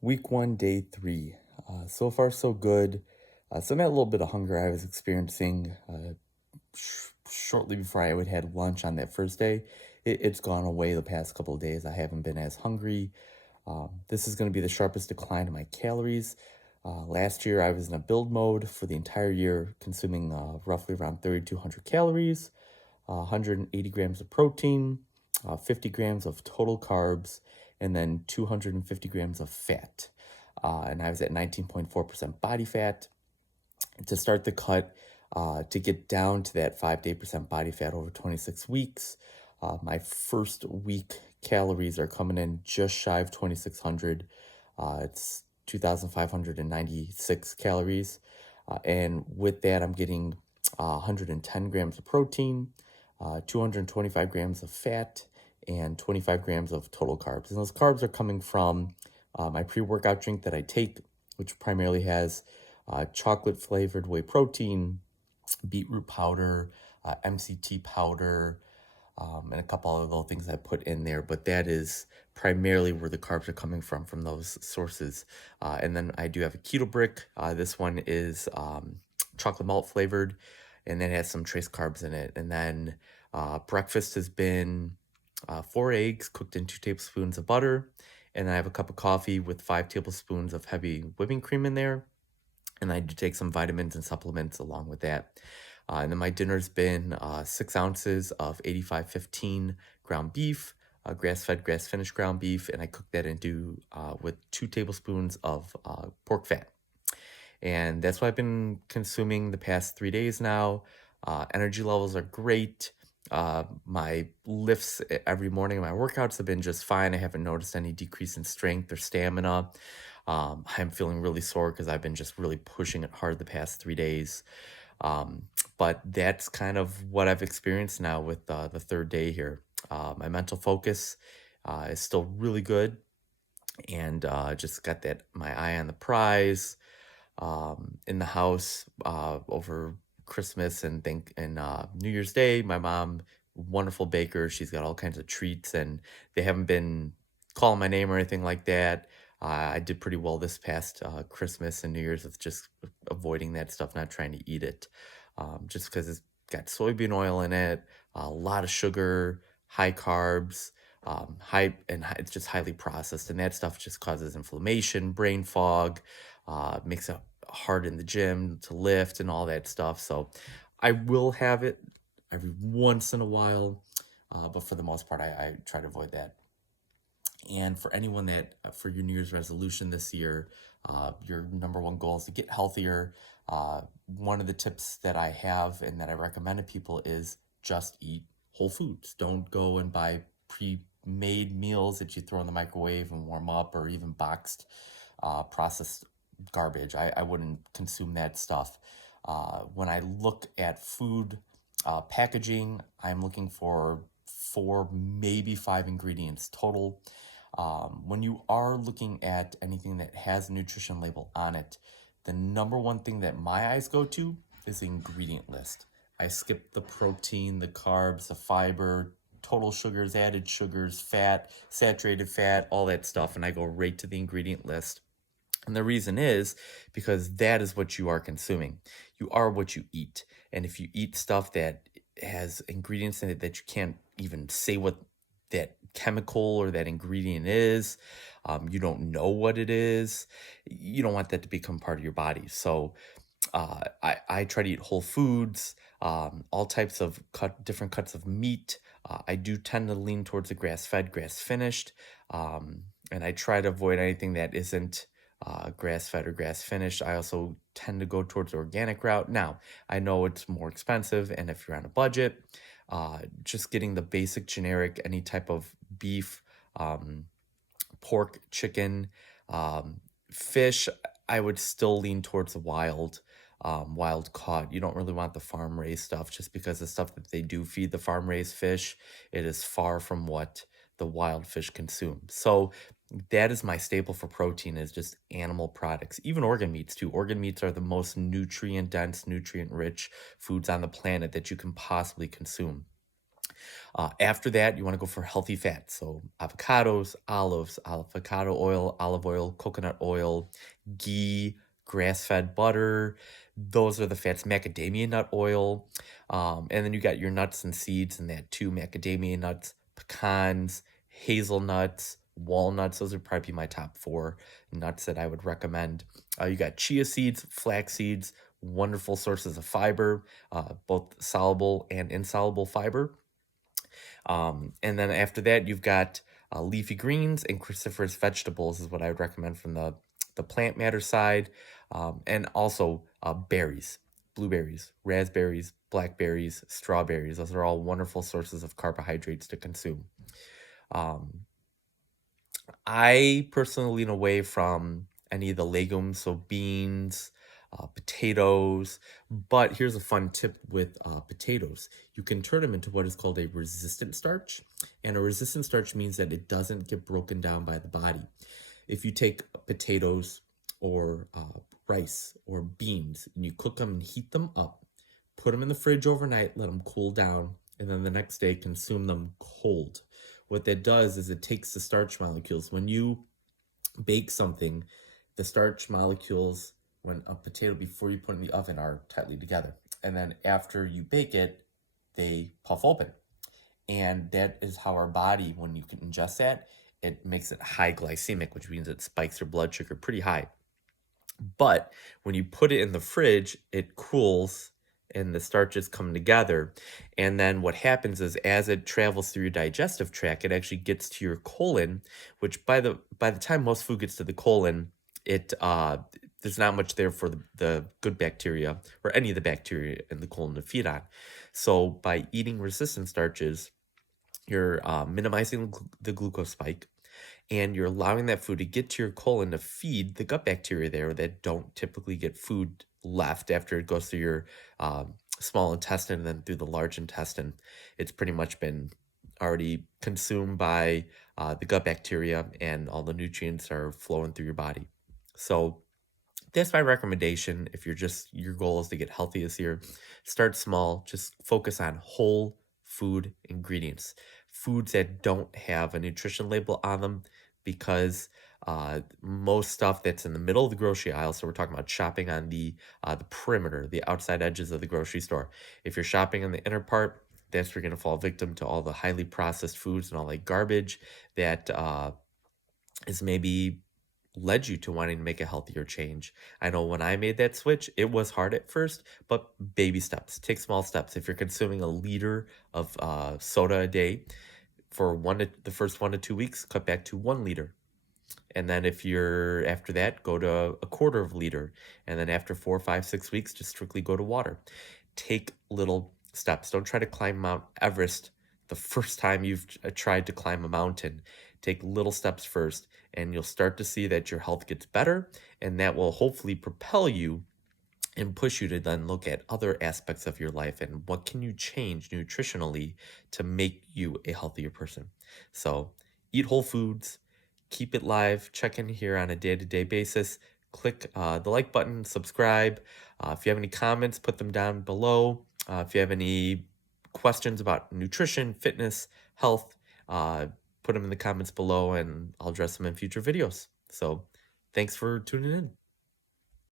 Week one, day three. So far, so good. Some had a little bit of hunger I was experiencing shortly before I would had lunch on that first day. It's gone away the past couple of days. I haven't been as hungry. This is going to be the sharpest decline in my calories. Last year, I was in a build mode for the entire year, consuming roughly around 3,200 calories, 180 grams of protein, 50 grams of total carbs, and then 250 grams of fat. And I was at 19.4% body fat. To start the cut, to get down to that 5 to 8% body fat over 26 weeks, my first week calories are coming in just shy of 2,600. It's 2,596 calories. And with that, I'm getting 110 grams of protein, 225 grams of fat, and 25 grams of total carbs. And those carbs are coming from my pre workout drink that I take, which primarily has chocolate flavored whey protein, beetroot powder, MCT powder, and a couple other little things I put in there. But that is primarily where the carbs are coming from those sources. And then I do have a keto brick. This one is chocolate malt flavored, and then it has some trace carbs in it. And then breakfast has been 4 eggs cooked in 2 tablespoons of butter. And I have a cup of coffee with 5 tablespoons of heavy whipping cream in there. And I do take some vitamins and supplements along with that. And then my dinner's been 6 ounces of 85/15 ground beef, grass-fed, grass-finished ground beef, and I cook that into with 2 tablespoons of pork fat. And that's what I've been consuming the past 3 days now. Energy levels are great. My lifts every morning, my workouts have been just fine. I haven't noticed any decrease in strength or stamina. I'm feeling really sore because I've been just really pushing it hard the past 3 days. Um, but that's kind of what I've experienced now with the third day here. My mental focus is still really good, and just got that my eye on the prize in the house over Christmas and New Year's Day. My mom, wonderful baker, she's got all kinds of treats, and they haven't been calling my name or anything like that. I did pretty well this past Christmas and New Year's with just avoiding that stuff, not trying to eat it, just because it's got soybean oil in it, a lot of sugar, high carbs, it's just highly processed, and that stuff just causes inflammation, brain fog, makes it hard in the gym to lift and all that stuff. So I will have it every once in a while, but for the most part, I try to avoid that. And for anyone that, for your New Year's resolution this year, your number one goal is to get healthier. One of the tips that I have and that I recommend to people is just eat whole foods. Don't go and buy pre-made meals that you throw in the microwave and warm up, or even boxed, processed garbage. I wouldn't consume that stuff. When I look at food packaging, I'm looking for 4, maybe 5 ingredients total. When you are looking at anything that has a nutrition label on it, the number one thing that my eyes go to is the ingredient list. I skip the protein, the carbs, the fiber, total sugars, added sugars, fat, saturated fat, all that stuff, and I go right to the ingredient list. And the reason is because that is what you are consuming. You are what you eat. And if you eat stuff that has ingredients in it that you can't even say what that chemical or that ingredient is, you don't know what it is, you don't want that to become part of your body. So I try to eat whole foods, all types of different cuts of meat. I do tend to lean towards the grass-fed, grass-finished, and I try to avoid anything that isn't grass-fed or grass-finished. I also tend to go towards the organic route. Now, I know it's more expensive, and if you're on a budget, just getting the basic generic, any type of beef, pork, chicken, fish, I would still lean towards the wild caught. You don't really want the farm raised stuff, just because the stuff that they do feed the farm raised fish, it is far from what the wild fish consume. So that is my staple for protein, is just animal products, even organ meats too. Organ meats are the most nutrient dense, nutrient rich foods on the planet that you can possibly consume. After that, you want to go for healthy fats. So avocados, olives, avocado oil, olive oil, coconut oil, ghee, grass-fed butter. Those are the fats. Macadamia nut oil. And then you got your nuts and seeds in that too. Macadamia nuts, pecans, hazelnuts, walnuts. Those would probably be my top four nuts that I would recommend. You got chia seeds, flax seeds, wonderful sources of fiber, both soluble and insoluble fiber. And then after that, you've got leafy greens and cruciferous vegetables is what I would recommend from the plant matter side. And also berries, blueberries, raspberries, blackberries, strawberries. Those are all wonderful sources of carbohydrates to consume. Um, I personally lean away from any of the legumes, so beans, potatoes. But here's a fun tip with potatoes. You can turn them into what is called a resistant starch. And a resistant starch means that it doesn't get broken down by the body. If you take potatoes or rice or beans and you cook them and heat them up, put them in the fridge overnight, let them cool down, and then the next day consume them cold. What that does is it takes the starch molecules. When you bake something, the starch molecules, when a potato before you put it in the oven, are tightly together. And then after you bake it, they puff open. And that is how our body, when you can ingest that, it makes it high glycemic, which means it spikes your blood sugar pretty high. But when you put it in the fridge, it cools and the starches come together. And then what happens is as it travels through your digestive tract, it actually gets to your colon, which by the time most food gets to the colon, it there's not much there for the good bacteria or any of the bacteria in the colon to feed on. So by eating resistant starches, you're minimizing the glucose spike, and you're allowing that food to get to your colon to feed the gut bacteria there that don't typically get food left after it goes through your small intestine and then through the large intestine. It's pretty much been already consumed by the gut bacteria, and all the nutrients are flowing through your body. So that's my recommendation. If your goal is to get healthy this year, start small. Just focus on whole food ingredients, foods that don't have a nutrition label on them, because most stuff that's in the middle of the grocery aisle. So we're talking about shopping on the perimeter, the outside edges of the grocery store. If you're shopping in the inner part, that's where you're gonna fall victim to all the highly processed foods and all that garbage that is maybe led you to wanting to make a healthier change. I know when I made that switch, it was hard at first, but baby steps. Take small steps. If you're consuming a liter of soda a day for the first 1 to 2 weeks, cut back to 1 liter. And then if you're after that, go to a quarter of a liter. And then after 4, 5, 6 weeks, just strictly go to water. Take little steps. Don't try to climb Mount Everest the first time you've tried to climb a mountain. Take little steps first, and you'll start to see that your health gets better, and that will hopefully propel you and push you to then look at other aspects of your life and what can you change nutritionally to make you a healthier person. So eat whole foods, keep it live, check in here on a day-to-day basis, click the like button, subscribe. If you have any comments, put them down below. If you have any questions about nutrition, fitness, health, put them in the comments below, and I'll address them in future videos. So thanks for tuning in.